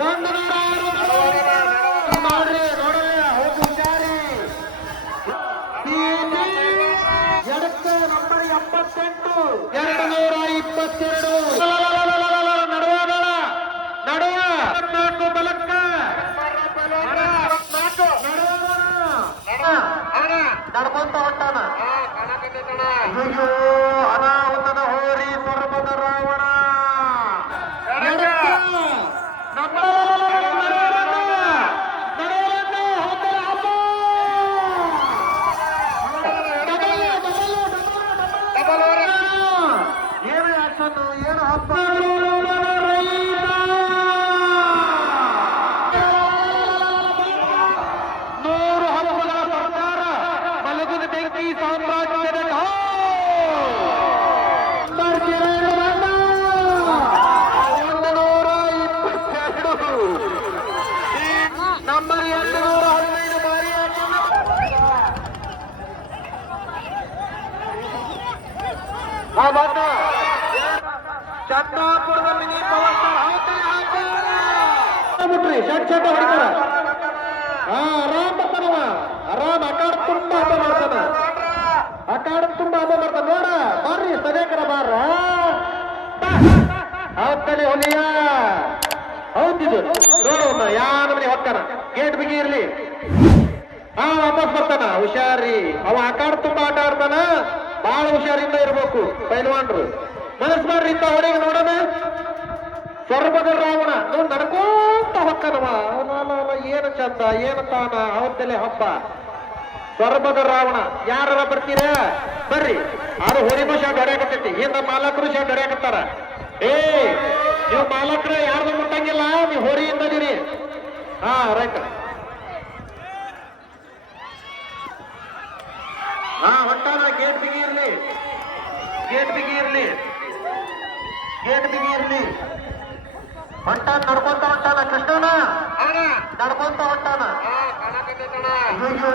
ಒಂದು ನೂರ ಆರು ನೋಡ್ರಿ ಹೋಗಿ ಹುಷಾರಿ ಎಡಕ್ಕ ನಂಬರ್ ಎಪ್ಪತ್ತೆಂಟು ಎರಡು ನೂರ ಇಪ್ಪತ್ತೆರಡು ನಡುವ ನಡುವ ನಾಲ್ಕು ಬಲಕ್ಕ ನಡ್ಕೊಂತ ಹೊಂಟಾನ ಅನಾಹುತದ ಹೋರಿ ಸ್ವರ್ಪದ ರಾವಣ ಎಡಕ್ಕ ನಮ್ಮ ಏನು ಆಕ್ಷನ್ ಏನು ಹಬ್ಬ ನೂರು ಹಬ್ಬಗಳ ಸರ್ಕಾರ ಮಲಗುದ ಬೆಂಕಿ ಸಾಮ್ರಾಜ್ಯದ ಒಂದು ನೂರ ಇಪ್ಪತ್ತೆರಡು ನಂಬರ್ ಎರಡು ನೂರ ಹದಿನೈದು ಬಾರಿ ಪವರ್ ಬಿಟ್ರಿ ಶಟ್ ಶಟ್ ಹೊಡಿತಾರ. ಹಾ ಆರಾಮ್ ಬರ್ತಾನವ ಆರಾಮ್ ಅಕಾಡ್ ತುಂಬಾ ಹಬ್ಬ ಮಾಡ್ತಾನ. ಅಕಾಡ್ ತುಂಬಾ ಹಬ್ಬ ಮಾಡ್ತಾನ. ನೋಡ ಬರ್ರಿ ಸದೇಕರ ಬಾರ ಹೌದಲ್ಲಿ ಹೊಲಿಯ. ಹೌದಿದು. ನೋಡೋಣ ಯಾರ ಮನೆ ಹೊಕ್ಕಾನ ಗೇಟ್ ಬಿಗಿ ಇರ್ಲಿ. ಹಾ ವಾಪಸ್ ಬರ್ತಾನ ಹುಷಾರಿ. ಅವ ಆಟಾಡ್ ತುಂಬಾ ಆಟ ಆಡ್ತಾನ. ಬಹಳ ಹುಷಾರಿಂದ ಇರಬೇಕು ಪೈಲ್ವಾನ್ರು. ಮನಸ್ ಮಾಡ್ರಿ ಇಂತ ಹೊರಗೆ ನೋಡೋಣ. ಸ್ವರ್ಪದ ರಾವಣ, ನೀವು ನಡ್ಕೋತ ಹೊಕ್ಕನವ ಅವನ ಏನು ಚಂದ, ಏನು ತಾನ ಅವತ್ತಲೆ ಹಬ್ಬ. ಸ್ವರ್ಪದ ರಾವಣ ಯಾರರ ಬರ್ತೀರ? ಬರ್ರಿ. ಅದು ಹೊರಿಗೂ ಶಾಟ್ ಹೊಡ್ಯಾಕತ್ತೈತಿ ಹಿಂದ ಮಾಲಕರು ಶಾಟ್ ಹೊಡ್ಯಾಕತ್ತಾರ ಏ, ನೀವು ಮಾಲಕರ ಯಾರ್ದು ಮುಟ್ಟಂಗಿಲ್ಲ? ನೀವು ಹೊರಿಯಿಂದ ಹಾ ರೈಟ್ ಹಾ ಹೊಂಟಾನ ಗೇಟ್ ಬಿಗಿ ಇರ್ಲಿ. ಗೇಟ್ ಬಿಗಿ ಇರಲಿ. ಗೇಟ್ ಬಿಗಿ ಇರಲಿ. ಹೊಂಟ ನಡ್ಕೊಂತ ಹೊಂಟಾನ ಕೃಷ್ಣನ? ನಡ್ಕೊಂತ ಹೊಂಟಾನ? ಅಯ್ಯೋ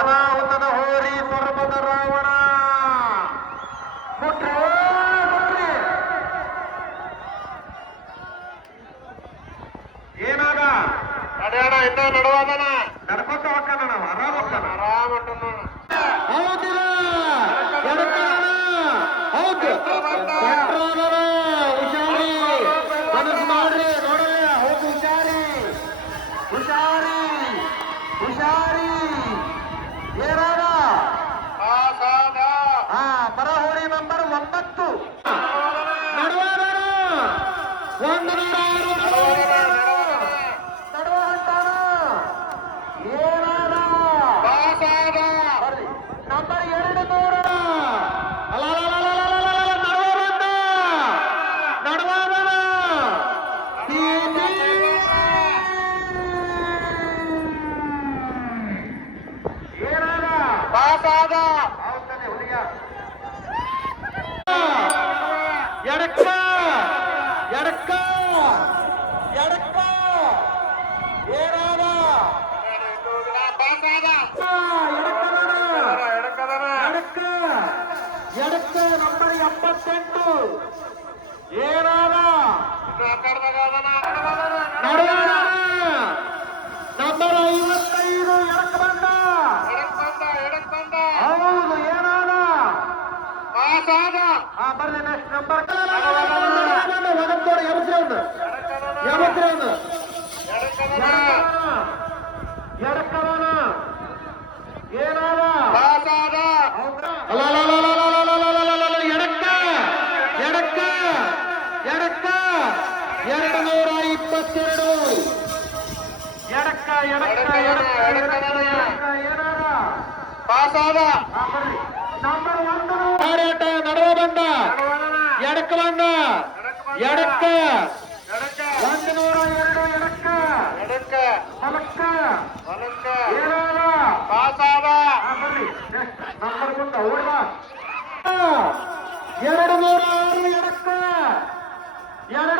ಅನಾಹುತದ ಹೋರಿ ಸ್ವರ್ಗದ ರಾವಣ. ಮುಟ್ರಿ ಮುಟ್ರಿ. ಏನಾದ? ನಡೆಯೋಣ ಇನ್ನ ನಡುವಾದನ. ನಡ್ಕೊಂತ ನಾವು పర్సెంట్ ఏ రానా నంబర్ ఐవತ್ತೈದು ಎಡಕಬಂದ ಎಡಕಬಂದ ಎಡಕಬಂದ ಹೌದು ಏನಾನ ಪಾಸಾದ ಆ ಬರ್ಲಿ ನೆಕ್ಸ್ಟ್ ನಂಬರ್ ಎಡಕಬಂದ ಎಡಕಬಂದ ಎಡಕಬಂದ ಇಪ್ಪತ್ತೆರಡು ಎಡಕ್ಕ ಎಡಕ್ಕ ಪಾಸಾದ ನಂಬರ್ ಒಂದು ಹಾರಾಟ ನಡುವ ಬಂದ ಎಡಕ್ಕ ಬಂದ ಎಡಕ್ಕ ಒಂದು ನೂರ ಎರಡು ಎಡಕ್ಕ ಎಡಕ್ಕ ಹೊಲಕ್ಕ ಹೊಲಕ್ಕ ಏಳಾರ ಪಾಸಾದ ನಂಬರ್ ಒಂದು ಓಡ್ಬಾ ಎರಡು ನೂರ ಆರು ಎಡಕ್ಕ ಎರಡು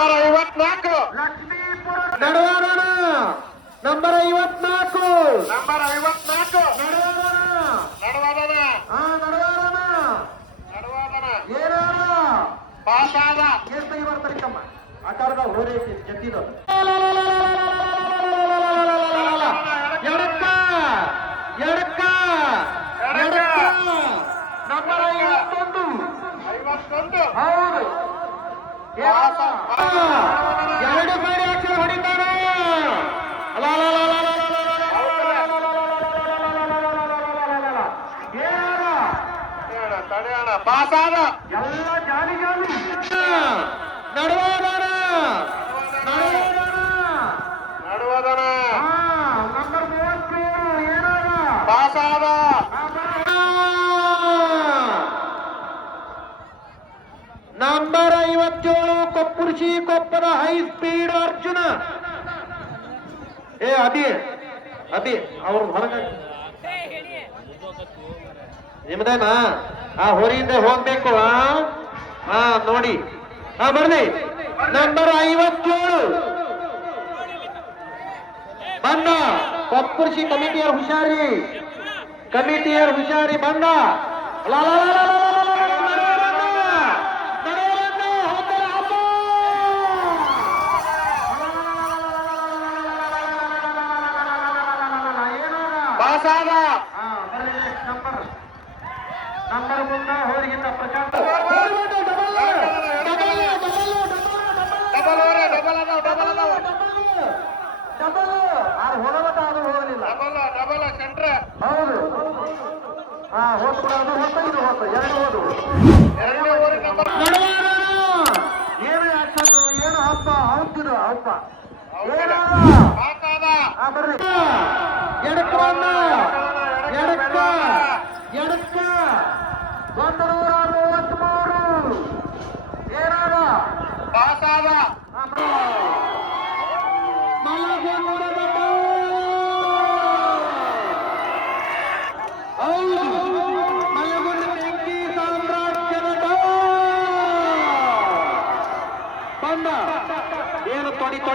ನಂಬರ್ ಐವತ್ನಾಲ್ಕು. ನಡವಾರಣ ನಂಬರ್ ಐವತ್ನಾಲ್ಕು. ನಂಬರ್ ಐವತ್ನಾಲ್ಕು. ನಡವಾರಣ ನಡವಾದನ ಹಾ ನಡವಾರಣ ನಡವಾದನ ಏನಾರ ಪಾಸ್ ಆದ ಕೇಳ್ತಾಗಿ ಬರ್ತಾರೆ ಕಮ್ಮ? ಆಟಾಡ್ದ ಹೋರಿ ಜದ್ದಿದ ಎಡಕ್ಕ ಎಡಕ್ಕ ಎಡಕ್ಕ. ನಂಬರ್ ಐವತ್ತೊಂದು. ಐವತ್ತೊಂದು. Passa, passa. ಏ, ಅಭಿ ಅಭಿ, ಅವ್ರ ಹೊರಗೆ ನಿಮ್ದೇನಾ? ಆ ಹೊರಿಂದ ಹೋಗ್ಬೇಕು ಹಾ ನೋಡಿ. ಆ ಬರ್ಲಿ ನಂಬರ್ ಐವತ್ತೇಳು. ಬಂದ. ಕಪ್ಪುರ್ಷಿ ಕಮಿಟಿಯರ್ ಹುಷಾರಿ. ಕಮಿಟಿಯರ್ ಹುಷಾರಿ, ಬಂದ. ಲಾ. Next ನಂಬರ್ ಮುಂದ ಹೋರಿಗಿಂತ Prashant double double double double ಆರು ಹೋಗಬೇಕ ಅದು ಹೋಗಲಿಲ್ಲ ಡಬಲ್ ಡಬಲ್ ಸೆಂಟ್ರ್ ಹೌದು ಹಾ ಹೋದ್ ಕೂಡ ಅದು ಹೋಗ್ತಾ ಇದು ಹೋಗ್ತಾ ಎರಡು ಹೋದು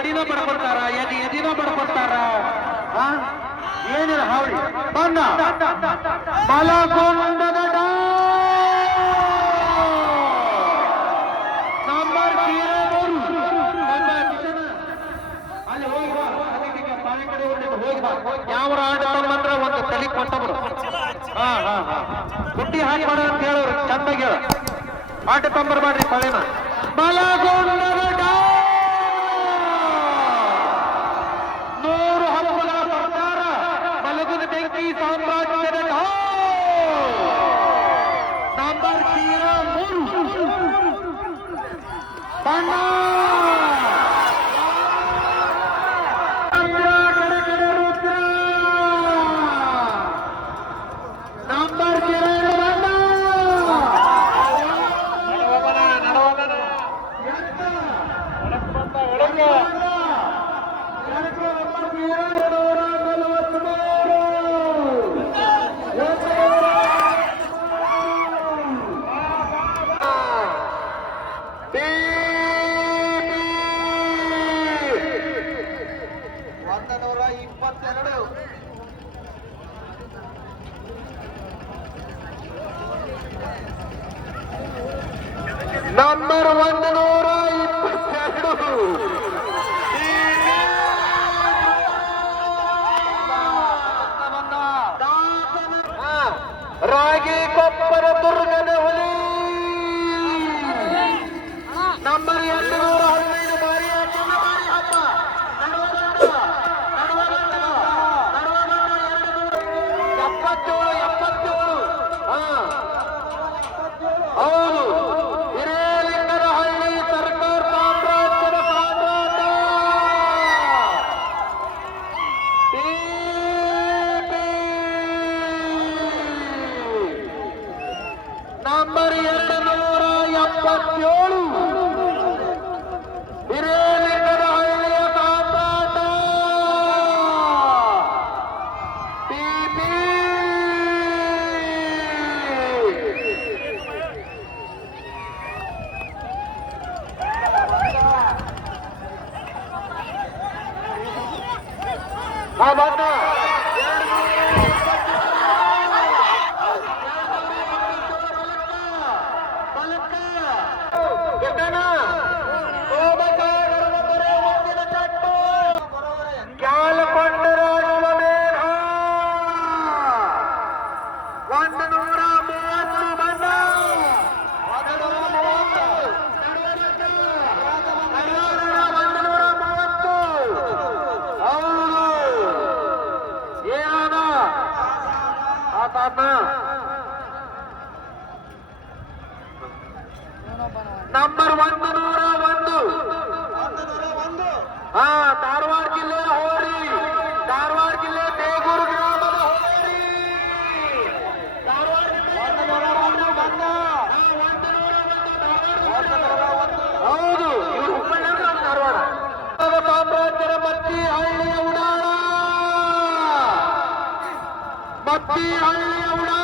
ಎದಿನ ಬಡ್ಕೊತಾರ ಎದಿ ಎದಿನ ಬಡ್ಕೊತಾರ ಏನಿಲ್ಲ ಹೌದು ಬಂದ ಬಲಗೊಂಡದ ಸಾಂಬಾರ್ ಹೋಗಿ ಒಂದು ತಲೆ ಹಾ ಹಾ ಹಾ. ಹುಟ್ಟಿ ಹಾಕಿ ಮಾಡ ಅಂತ ಹೇಳೋರು. ಚಂದ ಹೇಳ. ಆಟ ತಂಬರ್ ಮಾಡ್ರಿ ತಲೆನ ಬಲಗೊಂಡ ਭਾਰਤੀ ਸਾਮਰਾਜ ਦੇ ਢਾਹ ਨੰਬਰ 13 ਮੁਰ ਬਾਨਾ ರಾಗಿ ಕೊಪ್ಪರ ದುರ್ಗದ ಹುಲಿ. ನಂಬರ್ ಎರಡು ನೂರ ಹದಿನೈದು ಬಾರಿ ಹಬ್ಬ ಬಾರಿ ಹಬ್ಬ ಆ ಬಂದ ಕ್ಯಾಲಕೊಂಡರಾಡುವ ಮೇಘ ಒಂದು ನೂರ ಮೂವತ್ತು ಬಂದ ಒಂದು ನೂರ ಮೂವತ್ತು ಒಂದು ನೂರ ಮೂವತ್ತು ಹೌದು ಏನಾದ ಆತಾತ ನಂಬರ್ ಒಂದು ನೂರ ಒಂದು ಹಾ, ಧಾರವಾಡ ಜಿಲ್ಲೆ ಹೋರಿ. ಧಾರವಾಡ ಜಿಲ್ಲೆ ಬೇಗೂರು ಗ್ರಾಮದ ಹೋರಿ. ಹೌದು, ಇವರು ಹುಬ್ಬಳ್ಳಿ ಧಾರವಾಡ. ಸಾಮ್ರಾಜ್ಯರ ಮತ್ತಿ ಹಳ್ಳಿಯ ಉಡಾಳ. ಮತ್ತಿ ಹಳ್ಳಿಯ ಉಡಾಳ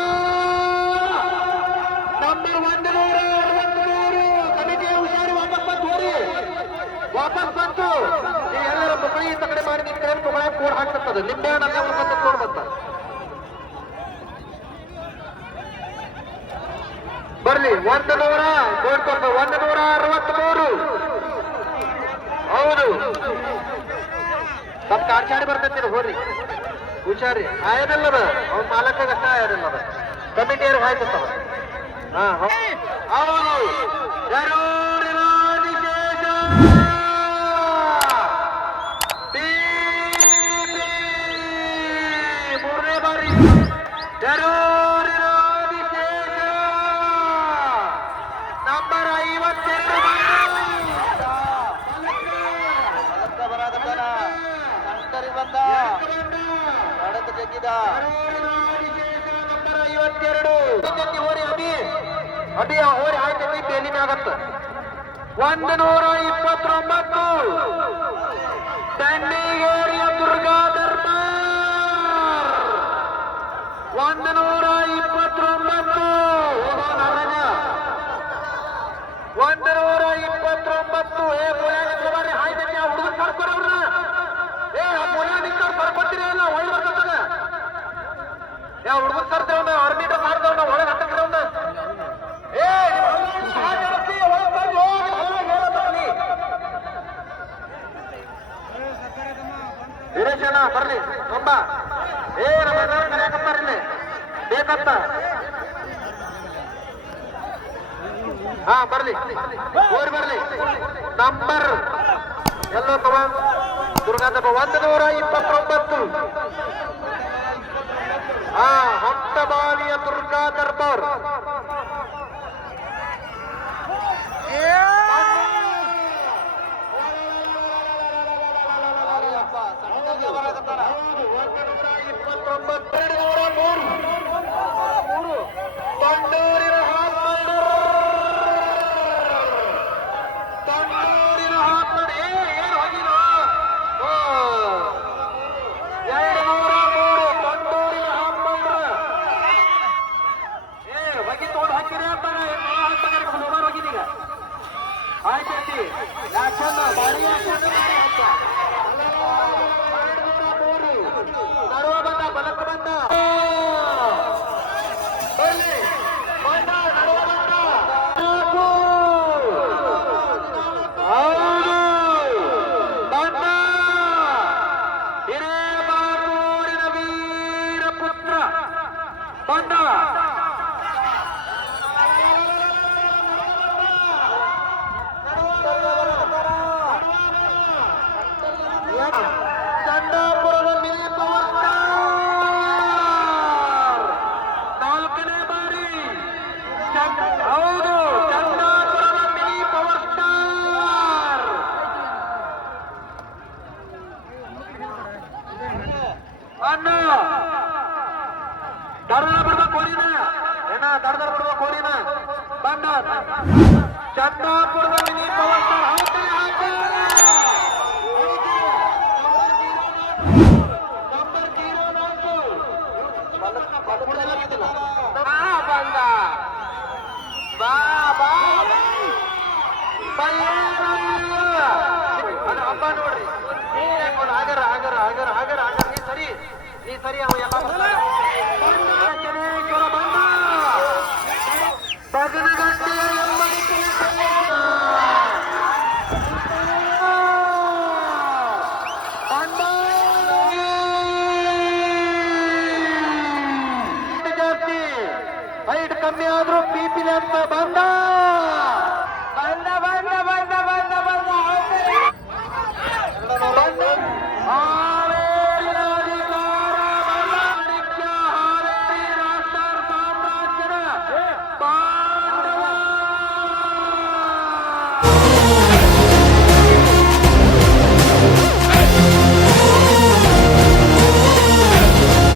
ನಂಬರ್ ಒಂದು ನೂರ ಅರವತ್ಮೂರು ಕಮಿಟಿಯ ಹುಷಾರಿ ವಾಪಸ್ ಬಂತು ಹೋರಿ ವಾಪಸ್ ಬಂತು. ನೀವು ಎಲ್ಲರ ಮುಖಳಿ ಈ ಕಡೆ ಮಾಡಿ ನಿಮ್ಮ ಕಡೆ ಮುಗಳ ಕೋಡ್ ಹಾಕ್ತದ ನಿಂಬೆ ಹಣ್ಣು ಅಲ್ಲೇ ಕೋಡ್ ಬಂತ ಬರ್ಲಿ ಒಂದು ನೂರ ನೋಡ್ಕೊಂಡು ಒಂದು ನೂರ ಅರವತ್ಮೂರು. ಹೌದು. ಸ್ವಲ್ಪ ಕಾಡ್ಚಾಡಿ ಬರ್ತೈತಿ ಹೋರಿ ಹುಷಾರಿ. ಆಯದಲ್ಲದ ಅವ್ನ ಮಾಲಕಗಷ್ಟ ಆಯದಲ್ಲದ ಕಮಿಟಿಯರು ಹಾಯ್ತವ ಹಾ, ಹೌದು. ಜರೂರಿನ ಒಂದು ನೂರ ಇಪ್ಪತ್ತೊಂಬತ್ತು ದಂಡಿಗೇರಿಯ ದುರ್ಗಾ ದರ್ಬಾರ್. ಒಂದು ನೂರ ಇಪ್ಪತ್ತೊಂಬತ್ತು. ಒಂದು ನೂರ ಇಪ್ಪತ್ತೊಂಬತ್ತು ಏ ಪುಣ್ಯಾನಿಂದ ಆಯ್ತೈತಿ ಆ ಹುಡುಗರು ಕರ್ಕೊರ ಅವ್ರನ್ನ. ಏ, ಆ ಪುಣ್ಯಾನಿಂದ ಕರ್ಕೊತೀರಿ ಅಲ್ಲ ಒಳ್ಳೆ ಬರ್ತದ ಯಾ ಹುಡುಗರು ಕರ್ತೇವನ್ನ ಆರ್ಮೀಟರ್ ಮಾಡ್ದವ್ನ ಒಳಗೆ ಹತ್ತಕ್ರವ್ನ ಏ ವೀರೇಶಣ್ಣ, ಬರ್ಲಿ, ತುಂಬಾ. ಏ, ನಮ್ಮ ಕರೆಯಕತ್ತಾರ ಇಲ್ಲಿ ಬೇಕಂತ. ಹಾ, ಬರ್ಲಿ. ಓರ್ ಬರ್ಲಿ. ನಂಬರ್ ಎಲ್ಲ ತವ ದುರ್ಗಾದಪ್ಪ ಒಂದು ನೂರ ಇಪ್ಪತ್ತೊಂಬತ್ತು. ಹಾ ಹೊಟ್ಟಬಾವಿಯ ದುರ್ಗಾ ದರ್ಬಾರ್. ಇಪ್ಪತ್ತೊಂಬತ್ತೆರಡು ಕಮ್ಮಿ ಆದ್ರೂ ಪಿಪಿಲ್ ಅಂತ ಬಂದ